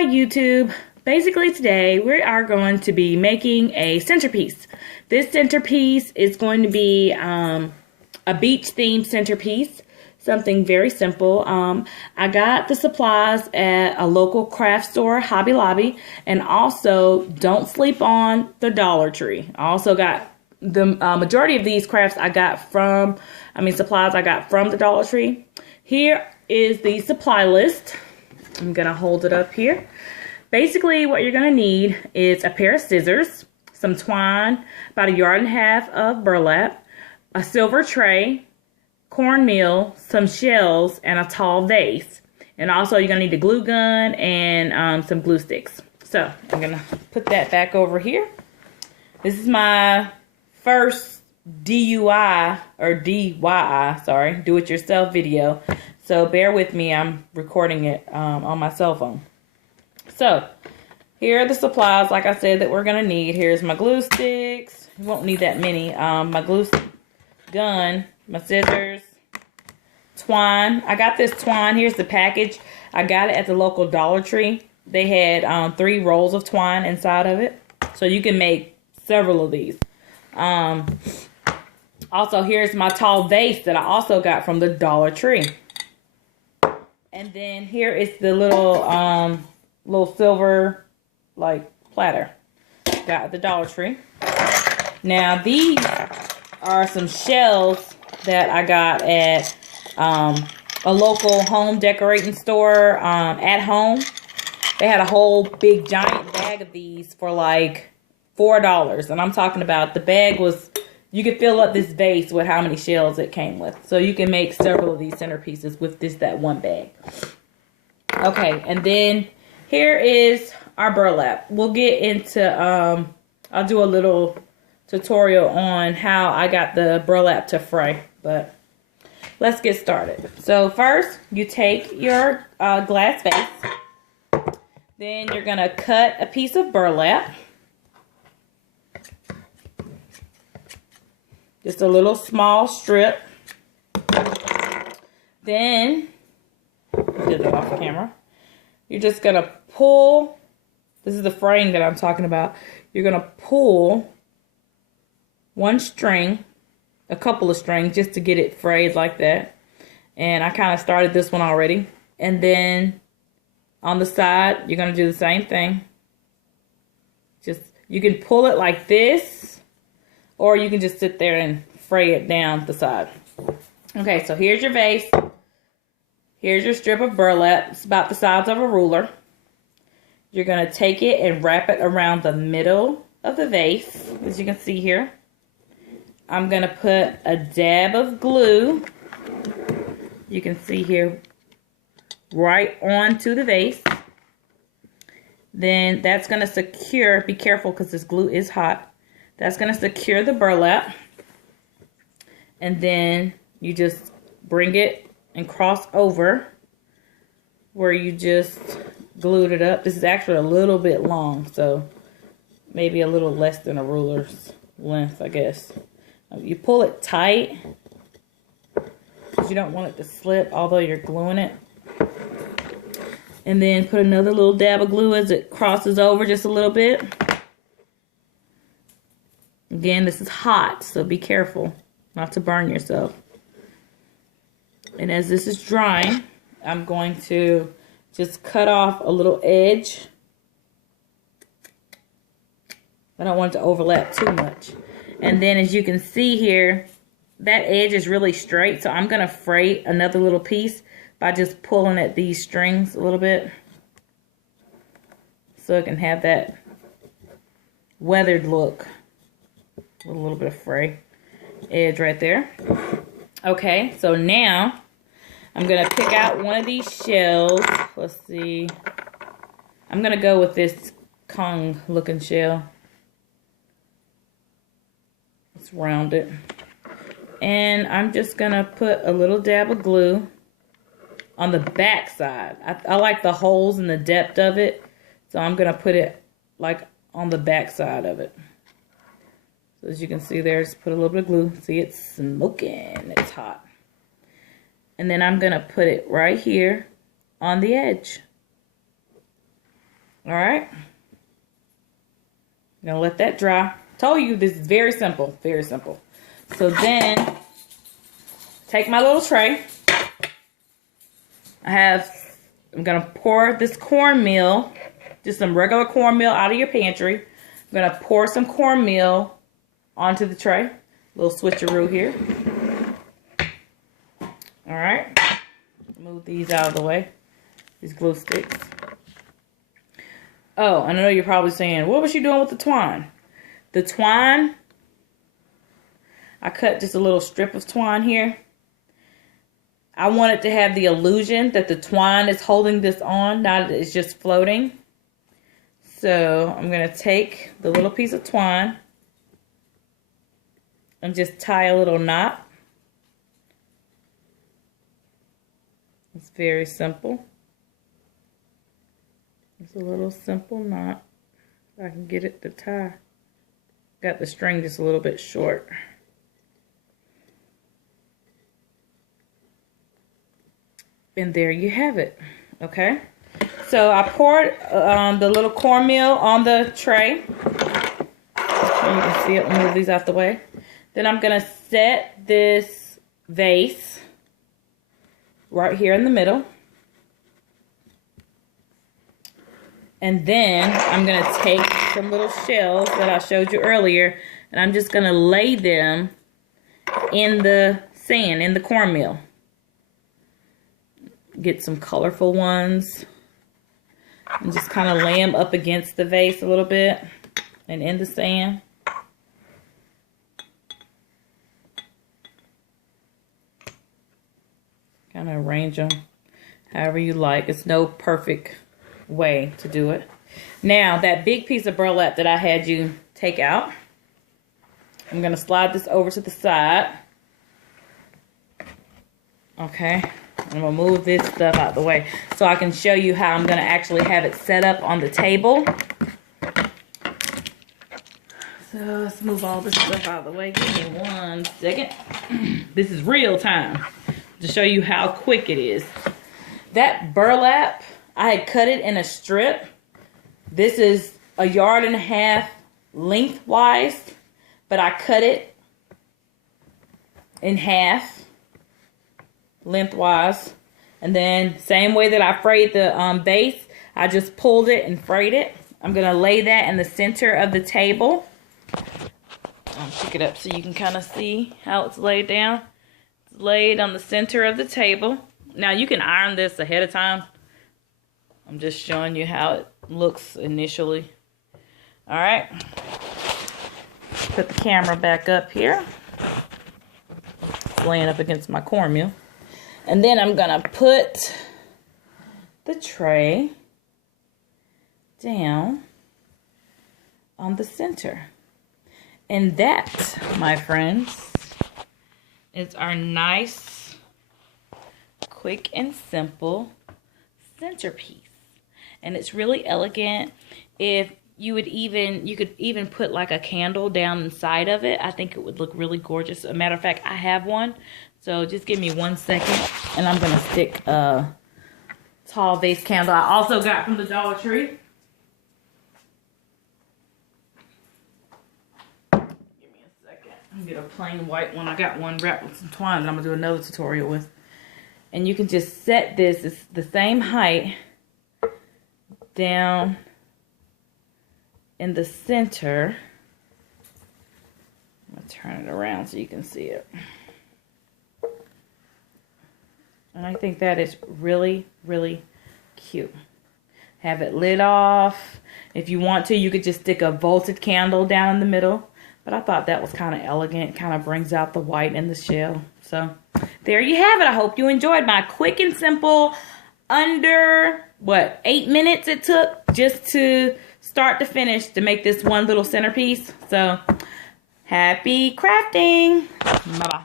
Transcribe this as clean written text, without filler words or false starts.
Hi YouTube. Basically today we are going to be making a centerpiece. This centerpiece is going to be a beach themed centerpiece. Something very simple. I got the supplies at a local craft store, Hobby Lobby, and also don't sleep on the Dollar Tree. I also got the majority of these crafts supplies I got from the Dollar Tree. Here is the supply list. I'm gonna hold it up here. Basically what you're gonna need is a pair of scissors, some twine, about 1.5 yards of burlap, a silver tray, cornmeal, some shells, and a tall vase. And also you're gonna need a glue gun and some glue sticks. So I'm gonna put that back over here. This is my first DIY, sorry, do-it-yourself video. So bear with me, I'm recording it on my cell phone. So here are the supplies, like I said, that we're gonna need. Here's my glue sticks. You won't need that many. My glue gun, my scissors, twine. I got this twine. Here's the package. I got it at the local Dollar Tree. They had 3 rolls of twine inside of it. So you can make several of these. Also, here's my tall vase that I also got from the Dollar Tree. And then here is the little silver platter. Got at the Dollar Tree. Now these are some shells that I got at a local home decorating store at home. They had a whole big giant bag of these for like $4. And I'm talking about the bag was, you could fill up this vase with how many shells it came with. So you can make several of these centerpieces with that one bag. Okay, and then here is our burlap. We'll get into, I'll do a little tutorial on how I got the burlap to fray. But let's get started. So first, you take your glass vase. Then you're going to cut a piece of burlap. Just a little small strip. Then, get it off camera. You're just going to pull, this is the fraying that I'm talking about. You're going to pull one string, a couple of strings, just to get it frayed like that. And I kind of started this one already. And then on the side, you're going to do the same thing. Just, you can pull it like this, or you can just sit there and fray it down the side. Okay, so here's your vase. Here's your strip of burlap. It's about the size of a ruler. You're going to take it and wrap it around the middle of the vase, as you can see here. I'm going to put a dab of glue, you can see here, right onto the vase. Then that's going to secure, be careful because this glue is hot. That's going to secure the burlap. And then you just bring it and cross over where you just glued it up. This is actually a little bit long, so maybe a little less than a ruler's length, I guess. You pull it tight because you don't want it to slip, although you're gluing it. And then put another little dab of glue as it crosses over just a little bit. Again, this is hot, so be careful not to burn yourself. And as this is drying, I'm going to just cut off a little edge. I don't want it to overlap too much. And then as you can see here, that edge is really straight, so I'm going to fray another little piece by just pulling at these strings a little bit, so it can have that weathered look with a little bit of fray edge right there. Okay, so now I'm going to pick out one of these shells. Let's see. I'm going to go with this Kong looking shell. Let's round it. And I'm just going to put a little dab of glue on the back side. I like the holes and the depth of it, so I'm going to put it like on the back side of it. So as you can see there, just put a little bit of glue. See, it's smoking. It's hot. And then I'm going to put it right here on the edge. All right. I'm gonna let that dry. Told you this is very simple, very simple. So then, take my little tray. I'm gonna pour this cornmeal, just some regular cornmeal out of your pantry. I'm gonna pour some cornmeal onto the tray. A little switcheroo here. All right. Move these out of the way. These glue sticks. Oh, I know you're probably saying, what was she doing with the twine? The twine, I cut just a little strip of twine here. I want it to have the illusion that the twine is holding this on, not that it's just floating. So I'm going to take the little piece of twine and just tie a little knot. It's very simple. It's a little simple knot. If I can get it to tie. Got the string just a little bit short. And there you have it. Okay. So I poured the little cornmeal on the tray. You can see it. Move these out the way. Then I'm going to set this vase right here in the middle. And then I'm going to take some little shells that I showed you earlier, and I'm just going to lay them in the sand, in the cornmeal. Get some colorful ones. And just kind of lay them up against the vase a little bit and in the sand. Kind of arrange them however you like. It's no perfect way to do it. Now, that big piece of burlap that I had you take out, I'm going to slide this over to the side. Okay. I'm going to move this stuff out the way so I can show you how I'm going to actually have it set up on the table. So let's move all this stuff out of the way. Give me 1 second. This is real time to show you how quick it is. That burlap, I had cut it in a strip. This is 1.5 yards lengthwise, but I cut it in half lengthwise. And then same way that I frayed the base, I just pulled it and frayed it. I'm going to lay that in the center of the table. I'll pick it up so you can kind of see how it's laid down. It's laid on the center of the table. Now you can iron this ahead of time. I'm just showing you how it looks initially. All right. Put the camera back up here. It's laying up against my cornmeal. And then I'm going to put the tray down on the center. And that, my friends, is our nice, quick and simple centerpiece. And it's really elegant. If you could even put like a candle down inside of it. I think it would look really gorgeous. As a matter of fact, I have one. So just give me 1 second and I'm going to stick a tall vase candle I also got from the Dollar Tree. Give me a second. I'm going to get a plain white one. I got one wrapped with some twine that I'm going to do another tutorial with. And you can just set this, it's the same height, down in the center. I'm going to turn it around so you can see it. And I think that is really, really cute. Have it lit off. If you want to, you could just stick a volted candle down in the middle. But I thought that was kind of elegant. Kind of brings out the white and the shell. So there you have it. I hope you enjoyed my quick and simple, under, 8 minutes it took just to start to finish to make this one little centerpiece. So happy crafting. Bye-bye.